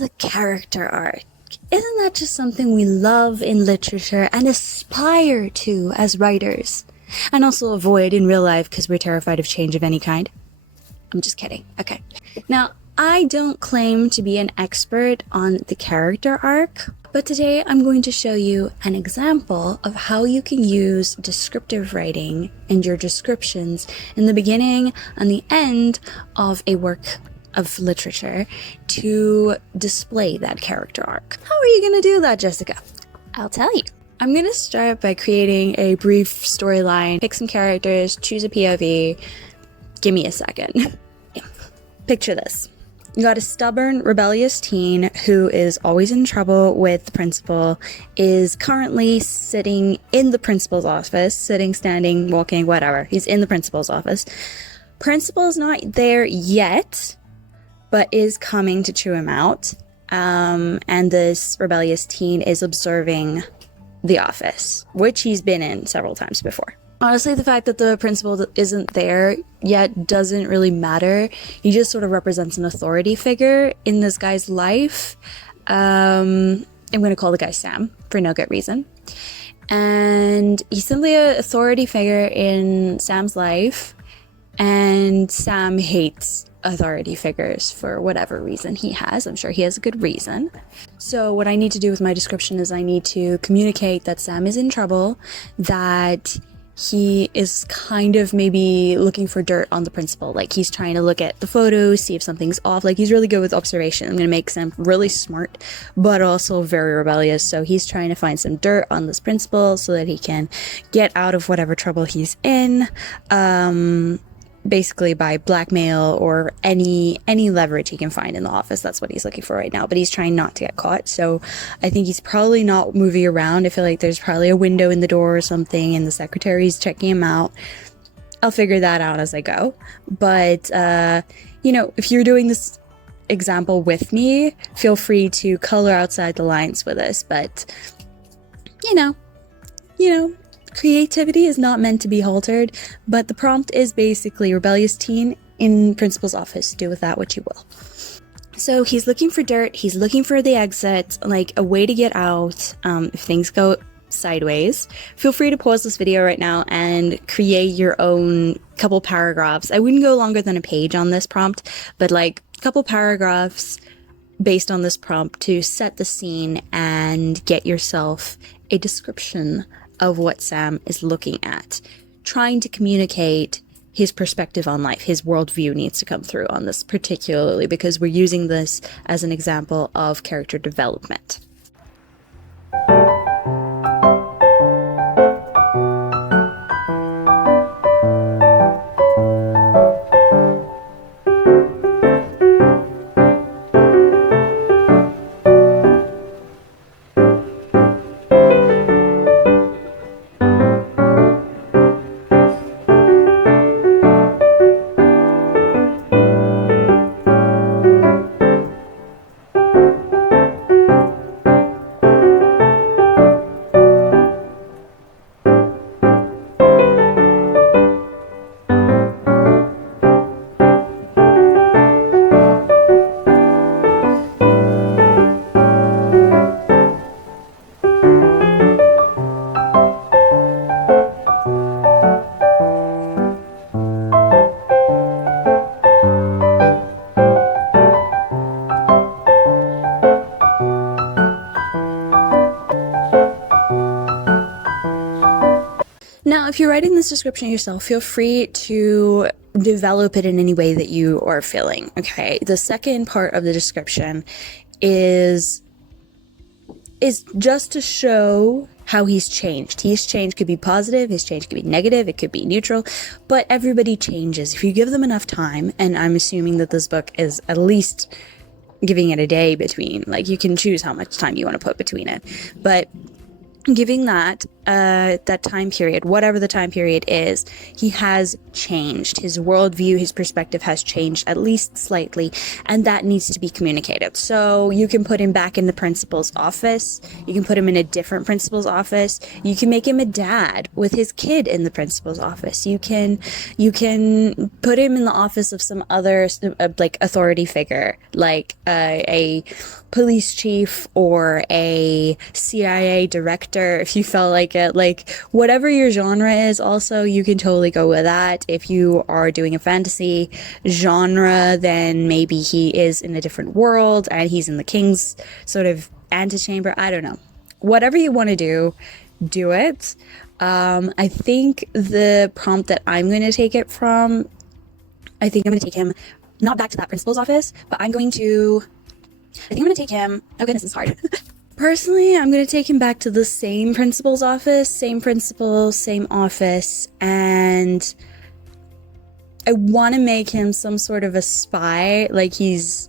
the character arc. Isn't that just something we love in literature and aspire to as writers? And also avoid in real life because we're terrified of change of any kind? I'm just kidding. Okay. Now, I don't claim to be an expert on the character arc, but today I'm going to show you an example of how you can use descriptive writing in your descriptions in the beginning and the end of a work of literature to display that character arc. How are you going to do that, Jessica? I'll tell you. I'm going to start by creating a brief storyline, pick some characters, choose a POV. Give me a second. Picture this. You got a stubborn, rebellious teen who is always in trouble with the principal, is currently sitting in the principal's office, sitting, standing, walking, whatever. He's in the principal's office. Principal's not there yet, but is coming to chew him out. And this rebellious teen is observing the office, which he's been in several times before. Honestly, the fact that the principal isn't there yet doesn't really matter. He just sort of represents an authority figure in this guy's life. I'm going to call the guy Sam for no good reason. And he's simply an authority figure in Sam's life. And Sam hates authority figures for whatever reason he has. I'm sure he has a good reason. So what I need to do with my description is I need to communicate that Sam is in trouble, that he is kind of maybe looking for dirt on the principal. Like, he's trying to look at the photos, see if something's off. Like, he's really good with observation. I'm going to make Sam really smart, but also very rebellious. So he's trying to find some dirt on this principal so that he can get out of whatever trouble he's in. Basically by blackmail or any leverage he can find in the office. That's what he's looking for right now, but he's trying not to get caught. So I think he's probably not moving around. I feel like there's probably a window in the door or something and the secretary's checking him out. I'll figure that out as I go. But, if you're doing this example with me, feel free to color outside the lines with this. But, creativity is not meant to be haltered, but the prompt is basically rebellious teen in principal's office. Do with that what you will. So he's looking for dirt, he's looking for the exit, like a way to get out if things go sideways. Feel free to pause this video right now and create your own couple paragraphs. I wouldn't go longer than a page on this prompt, but like a couple paragraphs based on this prompt to set the scene and get yourself a description of what Sam is looking at. Trying to communicate his perspective on life, his worldview needs to come through on this particularly because we're using this as an example of character development. Now, if you're writing this description yourself, feel free to develop it in any way that you are feeling, okay? The second part of the description is just to show how he's changed. His change could be positive, his change could be negative, it could be neutral, but everybody changes. If you give them enough time, and I'm assuming that this book is at least giving it a day between, like you can choose how much time you want to put between it, but giving that that time period, whatever the time period is, he has changed. His worldview, his perspective has changed at least slightly, and that needs to be communicated. So you can put him back in the principal's office. You can put him in a different principal's office. You can make him a dad with his kid in the principal's office. You can put him in the office of some other like authority figure, like a police chief or a CIA director, if you felt like it. Like, whatever your genre is, also, you can totally go with that. If you are doing a fantasy genre, then maybe he is in a different world and he's in the king's sort of antechamber. I don't know. Whatever you want to do it. I think the prompt that I'm going to take it from, I think I'm going to take him not back to that principal's office, but I think I'm going to take him, oh goodness, it's hard. Personally, I'm going to take him back to the same principal's office, same principal, same office, and I want to make him some sort of a spy, like he's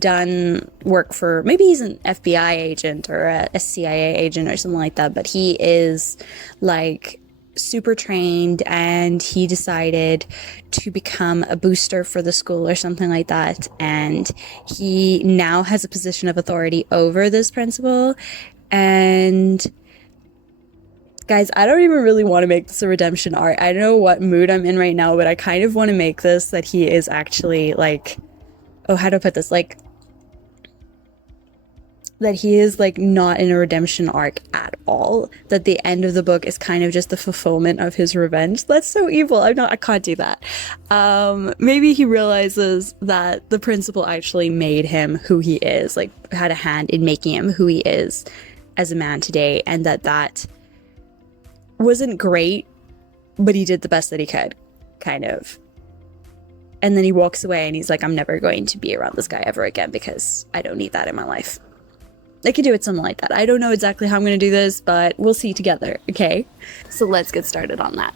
done work for, maybe he's an FBI agent or a CIA agent or something like that, but he is like super trained and he decided to become a booster for the school or something like that, and he now has a position of authority over this principal. And guys, I don't even really want to make this a redemption arc. I don't know what mood I'm in right now, but I kind of want to make this that he is actually like, oh, how do I put this, like that he is like not in a redemption arc at all, that the end of the book is kind of just the fulfillment of his revenge. That's so evil. I can't do that. Maybe he realizes that the principal actually made him who he is, like had a hand in making him who he is as a man today, and that wasn't great, but he did the best that he could, kind of. And then he walks away and he's like, I'm never going to be around this guy ever again because I don't need that in my life. I could do it something like that. I don't know exactly how I'm going to do this, but we'll see together, okay? So let's get started on that.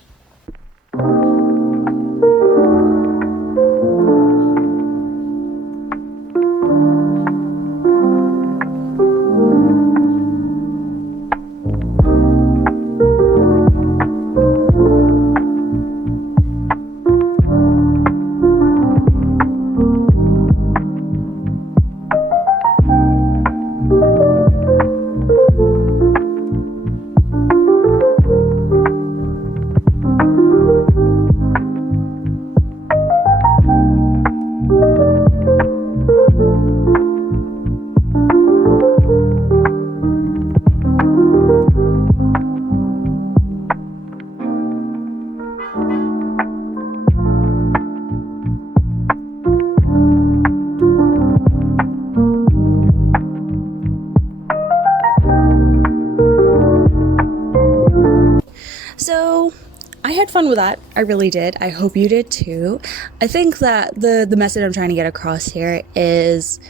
So I had fun with that. I really did. I hope you did too. I think that the message I'm trying to get across here is,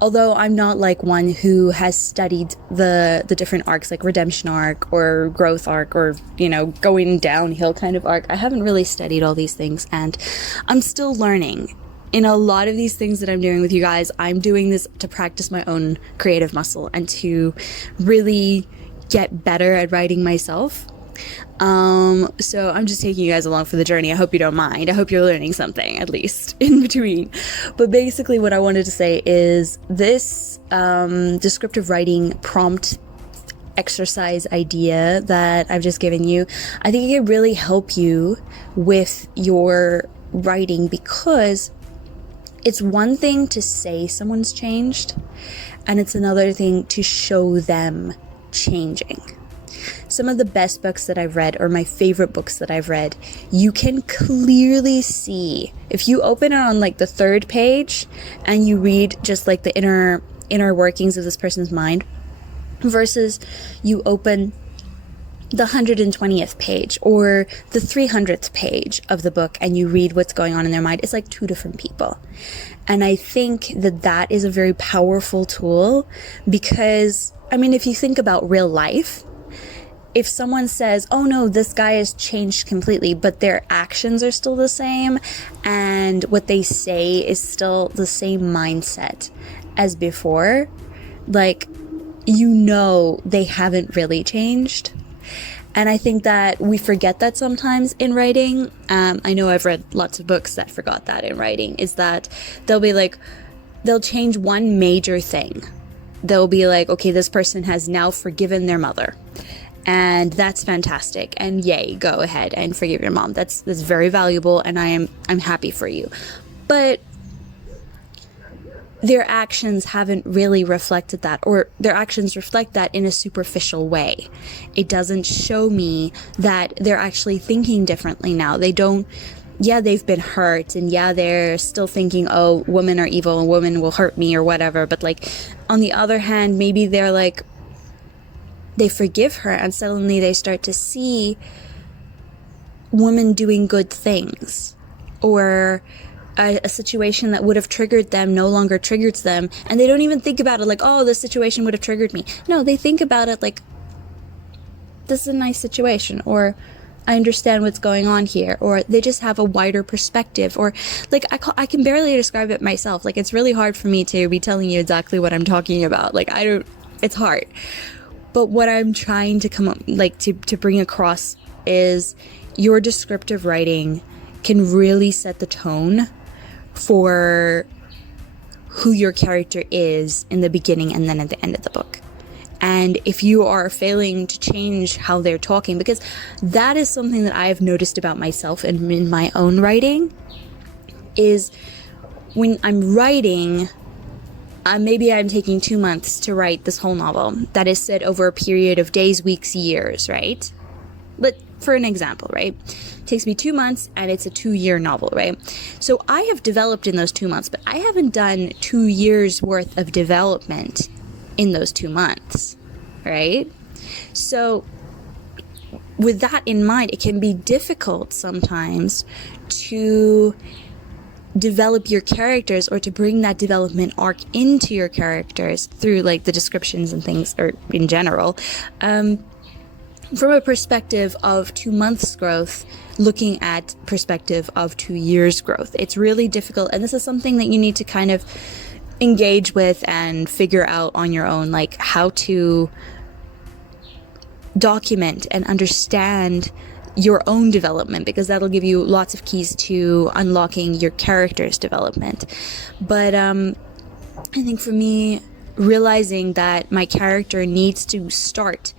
although I'm not like one who has studied the different arcs, like redemption arc or growth arc or, you know, going downhill kind of arc, I haven't really studied all these things, and I'm still learning. In a lot of these things that I'm doing with you guys, I'm doing this to practice my own creative muscle and to really get better at writing myself. So I'm just taking you guys along for the journey. I hope you don't mind. I hope you're learning something, at least, in between. But basically what I wanted to say is this descriptive writing prompt exercise idea that I've just given you, I think it can really help you with your writing, because it's one thing to say someone's changed, and it's another thing to show them changing. Some of the best books that I've read, or my favorite books that I've read, you can clearly see, if you open it on like the 3rd page and you read just like the inner workings of this person's mind, versus you open the 120th page or the 300th page of the book and you read what's going on in their mind, it's like 2 different people. And I think that is a very powerful tool, because, I mean, if you think about real life, if someone says, oh no, this guy has changed completely, but their actions are still the same and what they say is still the same mindset as before, like, you know they haven't really changed. And I think that we forget that sometimes in writing. I know I've read lots of books that forgot that in writing, is that they'll change one major thing. They'll be like, okay, this person has now forgiven their mother. And that's fantastic. And yay, go ahead and forgive your mom. That's very valuable, and I'm happy for you. But their actions haven't really reflected that, or their actions reflect that in a superficial way. It doesn't show me that they're actually thinking differently now. They don't, yeah, they've been hurt, and yeah, they're still thinking, oh, women are evil and women will hurt me or whatever. But like, on the other hand, maybe they're like, they forgive her, and suddenly they start to see women doing good things, or a situation that would have triggered them no longer triggers them, and they don't even think about it like, oh, this situation would have triggered me. No, they think about it like, this is a nice situation, or I understand what's going on here, or they just have a wider perspective, or like I can barely describe it myself. Like, it's really hard for me to be telling you exactly what I'm talking about. Like, it's hard. But what I'm trying to come up, like to bring across, is your descriptive writing can really set the tone for who your character is in the beginning and then at the end of the book. And if you are failing to change how they're talking, because that is something that I have noticed about myself and in my own writing, is when I'm writing, maybe I'm taking 2 months to write this whole novel that is set over a period of days, weeks, years, right? But for an example, right? It takes me 2 months and it's a 2-year novel, right? So I have developed in those 2 months, but I haven't done 2 years worth of development in those 2 months, right? So with that in mind, it can be difficult sometimes to develop your characters, or to bring that development arc into your characters through like the descriptions and things, or in general, from a perspective of 2 months growth, looking at perspective of 2 years growth. It's really difficult, and this is something that you need to kind of engage with and figure out on your own, like how to document and understand your own development, because that'll give you lots of keys to unlocking your character's development. But I think for me, realizing that my character needs to start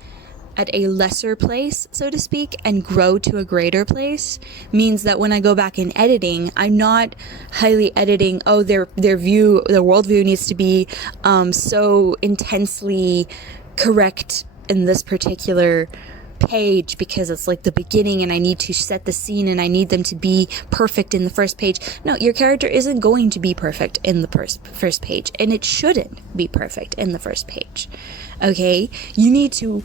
at a lesser place, so to speak, and grow to a greater place, means that when I go back in editing, I'm not highly editing, oh, their worldview needs to be so intensely correct in this particular page because it's like the beginning and I need to set the scene and I need them to be perfect in the first page. No, your character isn't going to be perfect in the first page, and it shouldn't be perfect in the first page. Okay? You need to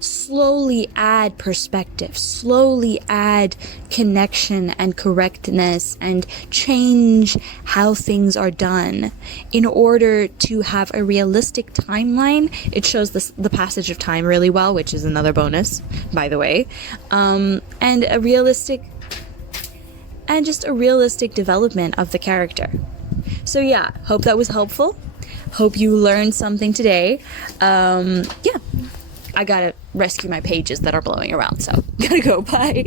slowly add perspective, slowly add connection and correctness, and change how things are done in order to have a realistic timeline. It shows the passage of time really well, which is another bonus, by the way, and a realistic development of the character. So yeah, hope that was helpful. Hope you learned something today. Yeah. I gotta rescue my pages that are blowing around, so gotta go. Bye.